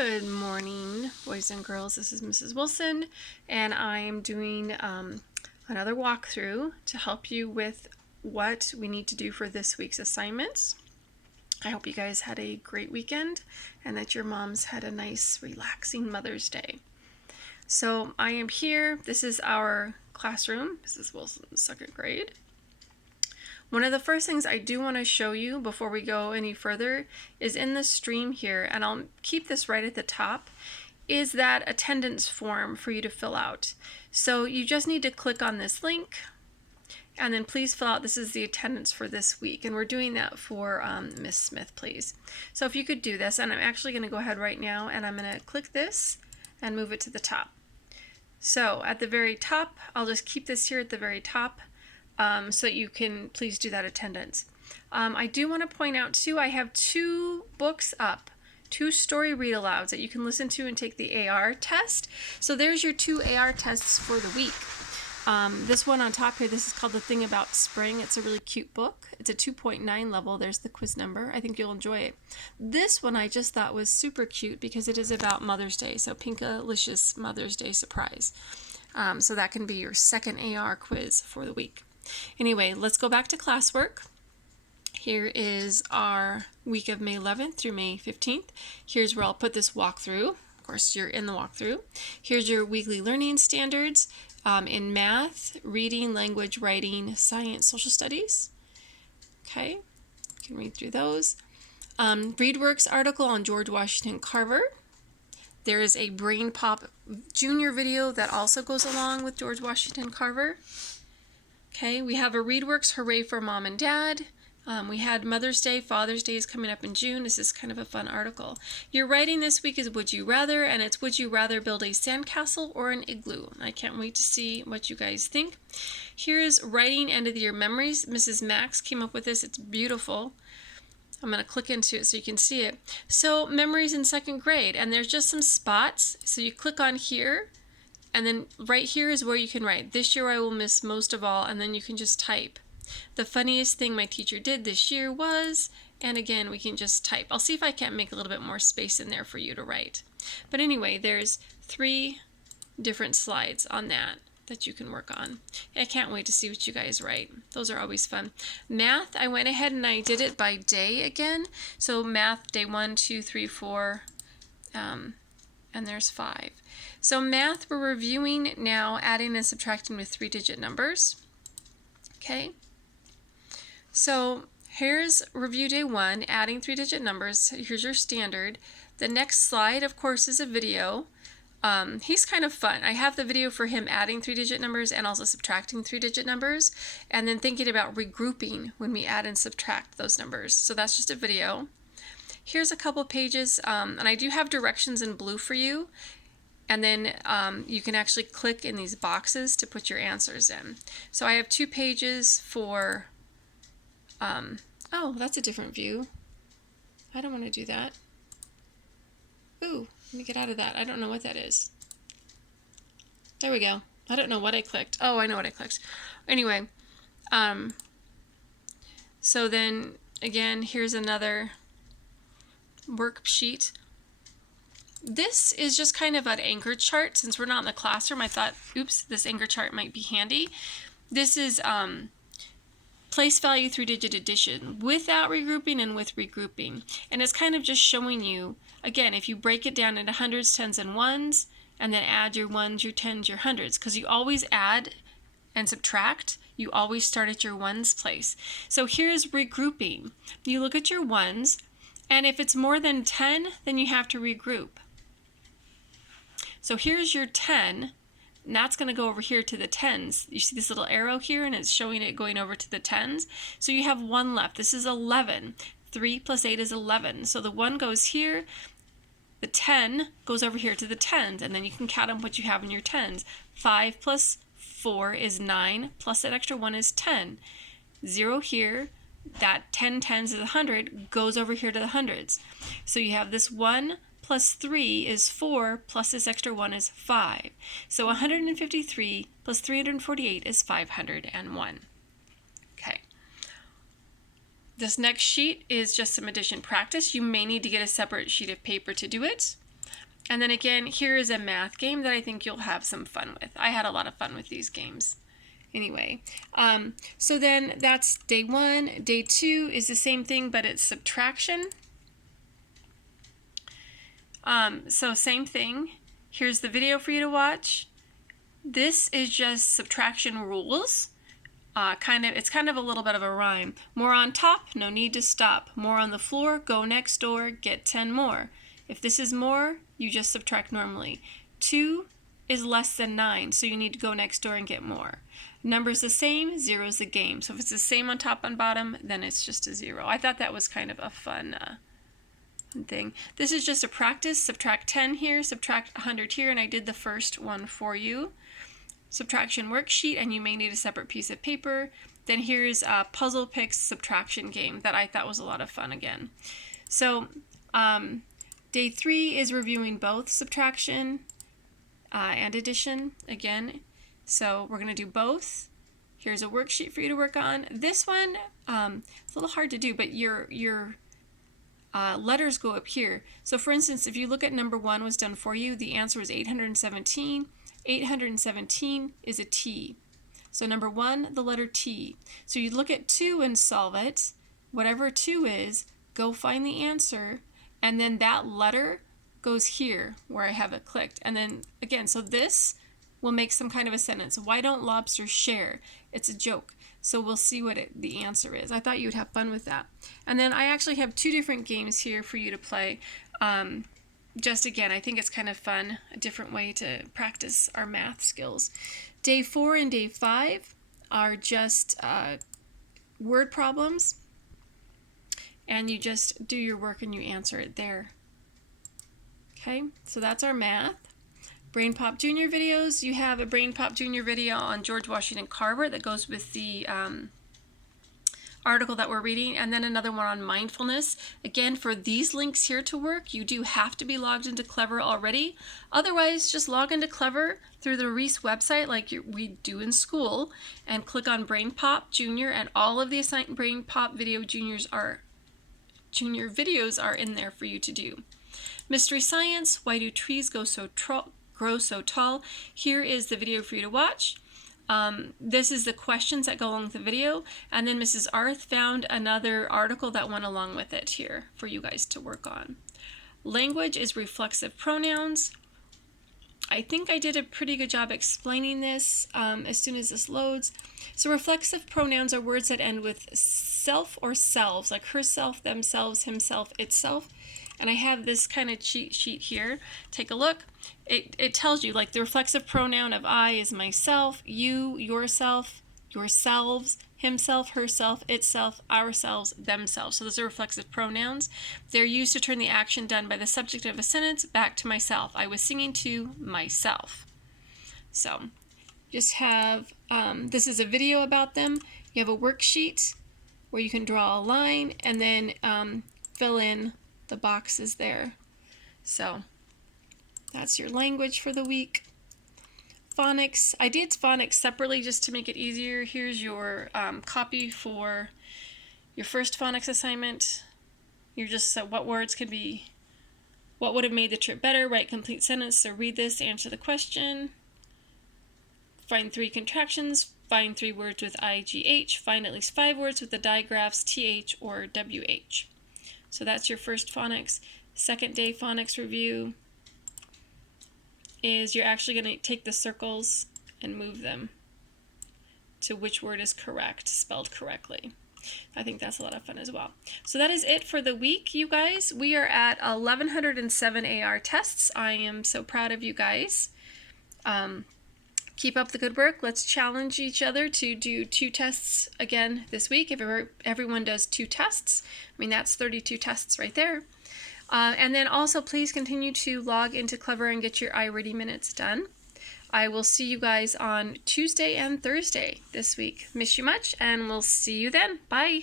Good morning, boys and girls. This is Mrs. Wilson, and I'm doing another walkthrough to help you with what we need to do for this week's assignments. I hope you guys had a great weekend and that your moms had a nice, relaxing Mother's Day. So I am here. This is our classroom, Mrs. Wilson's second grade. One of the first things I do want to show you before we go any further is in the stream here, and I'll keep this right at the top, is that attendance form for you to fill out. So you just need to click on this link and then please fill out, this is the attendance for this week, and we're doing that for Miss Smith, please. So if you could do this, and I'm actually going to go ahead right now and I'm going to click this and move it to the top. So at the very top, I'll just keep this here at the very top. So you can please do that attendance. I do want to point out too, I have 2 books up, 2 story read alouds that you can listen to and take the AR test. So there's your 2 AR tests for the week. This one on top here, this is called The Thing About Spring. It's a really cute book. It's a 2.9 level. There's the quiz number. I think you'll enjoy it. This one I just thought was super cute because it is about Mother's Day. So Pinkalicious Mother's Day Surprise. So that can be your second AR quiz for the week. Anyway, let's go back to classwork. Here is our week of May 11th through May 15th. Here's where I'll put this walkthrough. Of course, you're in the walkthrough. Here's your weekly learning standards in math, reading, language, writing, science, social studies. Okay, you can read through those. ReadWorks article on George Washington Carver. There is a Brain Pop Junior video that also goes along with George Washington Carver. Okay, we have a ReadWorks Hooray for Mom and Dad. We had Mother's Day, Father's Day is coming up in June. This is kind of a fun article. Your writing this week is Would You Rather, and it's Would You Rather build a sandcastle or an igloo? I can't wait to see what you guys think. Here's Writing End of the Year Memories. Mrs. Max came up with this. It's beautiful. I'm going to click into it so you can see it. So memories in second grade, and there's just some spots. So you click on here. And then right here is where you can write, this year I will miss most of all, and then you can just type. The funniest thing my teacher did this year was, and again, we can just type. I'll see if I can't make a little bit more space in there for you to write. But anyway, there's 3 different slides on that you can work on. I can't wait to see what you guys write. Those are always fun. Math, I went ahead and I did it by day again. So math, day 1, 2, 3, 4, and there's 5. So math, we're reviewing now, adding and subtracting with 3-digit numbers. Okay. So here's review day 1, adding 3-digit numbers. Here's your standard. The next slide, of course, is a video. He's kind of fun. I have the video for him adding 3-digit numbers and also subtracting 3-digit numbers, and then thinking about regrouping when we add and subtract those numbers. So that's just a video. Here's a couple pages, and I do have directions in blue for you. And then you can actually click in these boxes to put your answers in. So I have 2 pages for, oh, that's a different view. I don't want to do that. Ooh, let me get out of that. I don't know what that is. There we go. I don't know what I clicked. Oh, I know what I clicked. Anyway, so then again, here's another worksheet. This is just kind of an anchor chart. Since we're not in the classroom, I thought, oops, this anchor chart might be handy. This is place value 3-digit addition without regrouping and with regrouping. And it's kind of just showing you, again, if you break it down into hundreds, tens, and ones, and then add your ones, your tens, your hundreds, because you always add and subtract, you always start at your ones place. So here's regrouping. You look at your ones, and if it's more than 10, then you have to regroup. So here's your 10, and that's going to go over here to the 10s. You see this little arrow here, and it's showing it going over to the 10s. So you have 1 left. This is 11. 3 plus 8 is 11. So the 1 goes here, the 10 goes over here to the 10s, and then you can count on what you have in your 10s. 5 plus 4 is 9, plus that extra 1 is 10. 0 here, that 10 tens is 100, goes over here to the hundreds. So you have this 1 plus 3 is 4, plus this extra 1 is 5. So 153 plus 348 is 501. Okay. This next sheet is just some addition practice. You may need to get a separate sheet of paper to do it. And then again, here is a math game that I think you'll have some fun with. I had a lot of fun with these games. Anyway, so then that's day 1. Day 2 is the same thing, but it's subtraction. So same thing. Here's the video for you to watch. This is just subtraction rules. It's kind of a little bit of a rhyme. More on top, no need to stop. More on the floor, go next door, get 10 more. If this is more, you just subtract normally. 2 is less than 9, so you need to go next door and get more. Number's the same, 0 is the game. So if it's the same on top and bottom, then it's just a 0. I thought that was kind of a fun thing. This is just a practice. Subtract 10 here, subtract 100 here, and I did the first one for you. Subtraction worksheet, and you may need a separate piece of paper. Then here's a Puzzle Picks subtraction game that I thought was a lot of fun again. So day 3 is reviewing both subtraction and addition again. So we're going to do both. Here's a worksheet for you to work on. This one, it's a little hard to do, but your letters go up here. So for instance, if you look at number 1 was done for you, the answer was 817. 817 is a T. So number 1, the letter T. So you look at 2 and solve it. Whatever 2 is, go find the answer, and then that letter goes here where I have it clicked. And then again, so this will make some kind of a sentence. Why don't lobsters share? It's a joke. So we'll see what the answer is. I thought you'd have fun with that. And then I actually have 2 different games here for you to play. Just again, I think it's kind of fun, a different way to practice our math skills. Day 4 and day 5 are just word problems, and you just do your work and you answer it there. Okay, so that's our math. Brain Pop Jr. videos. You have a Brain Pop Jr. video on George Washington Carver that goes with the article that we're reading, and then another one on mindfulness. Again, for these links here to work, you do have to be logged into Clever already. Otherwise, just log into Clever through the Reese website like we do in school, and click on Brain Pop Jr., and all of the assigned Brain Pop Video Junior videos are in there for you to do. Mystery Science, Why Do Trees Grow So Tall? Here is the video for you to watch. This is the questions that go along with the video, and then Mrs. Arth found another article that went along with it here for you guys to work on. Language is reflexive pronouns. I think I did a pretty good job explaining this as soon as this loads. So reflexive pronouns are words that end with self or selves, like herself, themselves, himself, itself. And I have this kind of cheat sheet here. Take a look. It tells you, like, the reflexive pronoun of I is myself, you, yourself, yourselves, himself, herself, itself, ourselves, themselves. So those are reflexive pronouns. They're used to turn the action done by the subject of a sentence back to myself. I was singing to myself. So just have, this is a video about them. You have a worksheet where you can draw a line and then fill in the boxes there. So that's your language for the week. Phonics. I did phonics separately just to make it easier. Here's your copy for your first phonics assignment. You're just what words could be, what would have made the trip better? Write complete sentence. So read this, answer the question. Find 3 contractions. Find 3 words with IGH. Find at least 5 words with the digraphs TH or WH. So that's your first phonics. Second day phonics review is you're actually going to take the circles and move them to which word is correct, spelled correctly. I think that's a lot of fun as well. So that is it for the week, you guys. We are at 1,107 AR tests. I am so proud of you guys. Keep up the good work. Let's challenge each other to do 2 tests again this week. If everyone does 2 tests, I mean, that's 32 tests right there. And then also please continue to log into Clever and get your iReady minutes done. I will see you guys on Tuesday and Thursday this week. Miss you much, and we'll see you then. Bye.